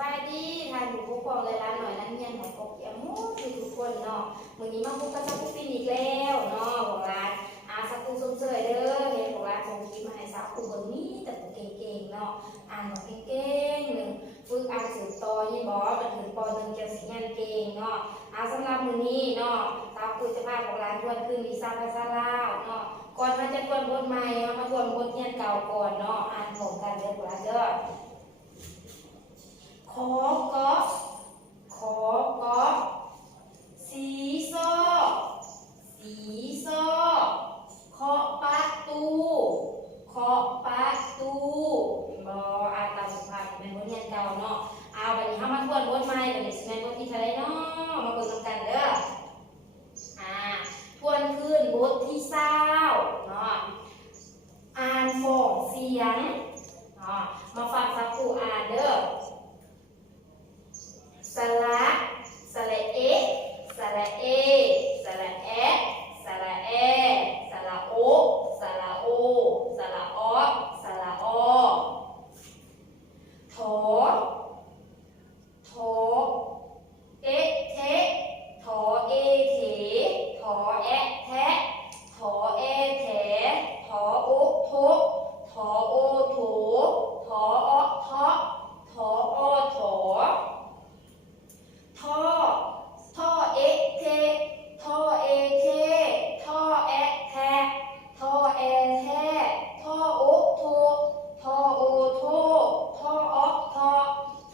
บายดีทานผู้ปกครองและร้านหน่อยนักเรียนของปกเกี่ยมมูทุกคนเนาะวันนี้มาพบกับสักครู่ปีอีกแล้วเนาะของร้านสักครู่สมเสยเด้อเห็นของร้านส่งคลิปมาให้สักครู่เบิ่งนี้แต่ตัวเก่งๆเนาะอ่านบอกเก่งๆหนึ่งฝึกอ่านสืบต่อยี่บอสถึงป .1 เกี่ยวกับงานเก่งเนาะสำหรับมื้อนี้เนาะสักครู่จะพาของร้านทวนขึ้นวิชาภาษาลาวเนาะก่อนมาจะทวนบทใหม่มาทวนบทเรียนเก่าก่อนเนาะอ่านพร้อมกันเด้อของร้านเด้อขอก็ขอก็สีซ้อสีซ้อเคาะประตูเคาะประตูบอตามสุภาพเป็นบทเรียนเก่าเนาะวันนี้มาทวนบทใหม่วันนี้เป็นบทที่เท่าไรเนาะมาเบิ่งกันเด้อทวนขึ้นบทที่20เนาะอ่านฟ้องเสียงเนาะมาฟังสักครู่อ่านเด้อสระสระเอสระเอสระแอสระแอสระโอสระโอสระอสระอถอถอเอเทถอเอเถถอแอแทะถอเอแถถอโอโทถอโอโถถออทอถออถอท่อท่อเอเทท่อเอเทท่อแอแทท่อแอแทท่อโอโทท่อโอโทท่ออทอ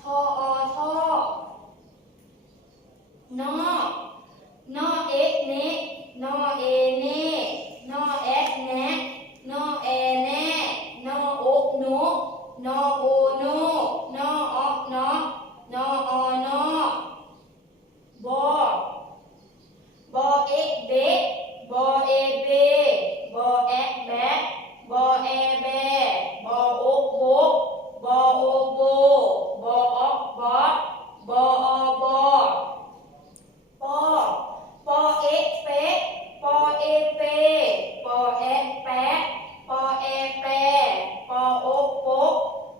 ท่ออทอนอนอเอเนนอเอเนนอแอแนนอแอแนนอโอโนนอโอโนนอออนอนอออนอบอเอเบบอเอเบบอแอแบบอแอแบบอโอโบบอโอโบบอออบอบออบอปอปอเอเปปอเอเปปอแอแปปอแอแปปอโอโป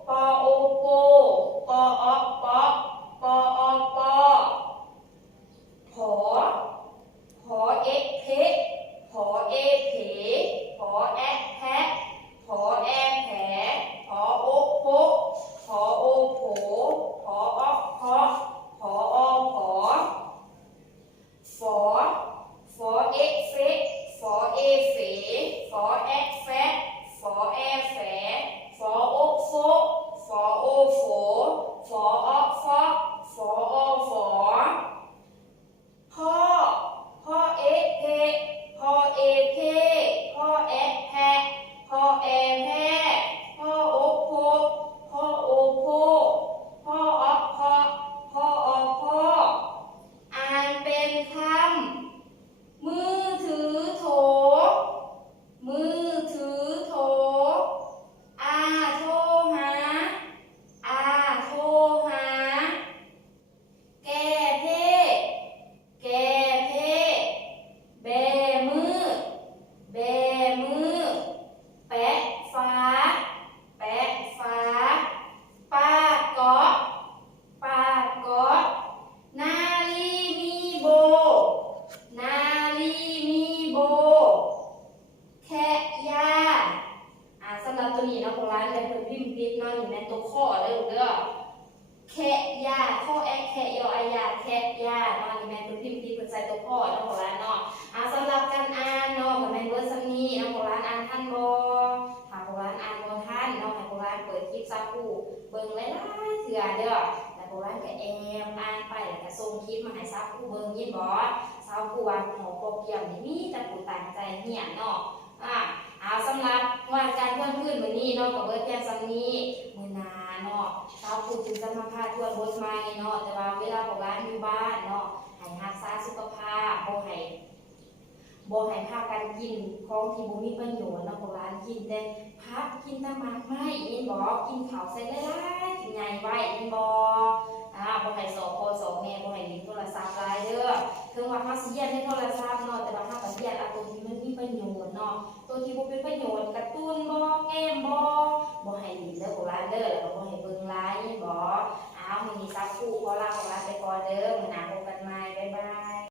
ปอโอโปปอออปอปออปอผอผอเอเพผอเอเพผอแอแพะผอแอแผลผอโอโพผอโอโผผออพอผออผอฝอฝอเอเฟฝอเอเฟฝอแอแฟฝอแอแฝฝอโอโฟฝอโอโฟฝออฟอฝออฝอพ่อพ่อเอเพพ่อเอเพพ่อแอแพะพ่อแอแพะพ่อโอโพพ่อโอโพพ่ออพอพ่ออพ่ออ่านเป็นคำมือถือโถมือถือโถโทรหาโทรหาแก้เพแก้เพแบมือแบมือแปะฟ้าแปะฟ้าป้าเกาะป้าเกาะนาลีมีโบนาลีมีโบแค่ยาสำหรับตัวนี้เนาะของร้านเป็นคนพิมพ์ติดเนาะอยู่ในตัวข้อเลยลูกเด้อแค่ยาข้อแอคแค่ยออายาแค่ยาเนาะนี่แม่ตัวพิมพ์ติดเป็นใส่ตัวข้อเนาะของร้านเนาะสำหรับการอ่านเนาะกับแม่เวิร์ดซัมนี่เนาะของร้านอ่านทันบ่ถ้าของร้านอ่านบ่ทันเนาะให้ของร้านเปิดคลิปซักคู่เบิ่งหลายๆเทื่อเด้อแล้วของร้านก็แอมอ่านไปแล้วก็ส่งคลิปมาให้ซักคู่เบิ่งยินบ่ซักคู่ว่าหอโปรแกรมนี่มีแต่ผู้ตั้งใจเรียนเนาะสำหรับวันการทวนพื้นวันนี้เนาะกับเบิร์ดแจ้งซัมนี้มือนาเนาะเราพูดถึงจะมาพาทวนบทใหม่เนาะแต่ว่าเวลาของร้านอยู่บ้านเนาะให้รักษาสุขภาพบ่ให้พากันกินของที่บ่มีประโยชน์เนาะของร้านกินแต่พักกินแต่หมากไม้ยินบ่กินข้าวใส่หลายๆกินใหญ่ไว้ยินบ่บ่ให้สอบพ่อสอบแม่บ่ให้ลิ้นโทรศัพท์หลายเด้อถึงว่าเฮาสิเรียนในโทรศัพท์เนาะแต่ว่าเฮาก็เรียนเอาตัวที่มันมีประโยชน์เนาะตัวที่บ่เป็นประโยชน์การ์ตูนบ่เกมบ่ให้ลิ้นเด้อของร้านเด้อแล้วก็บ่ให้เบิ่งหลายบ่ มีซับคู่ขอลาของลาไปก่อนเด้อมื้อ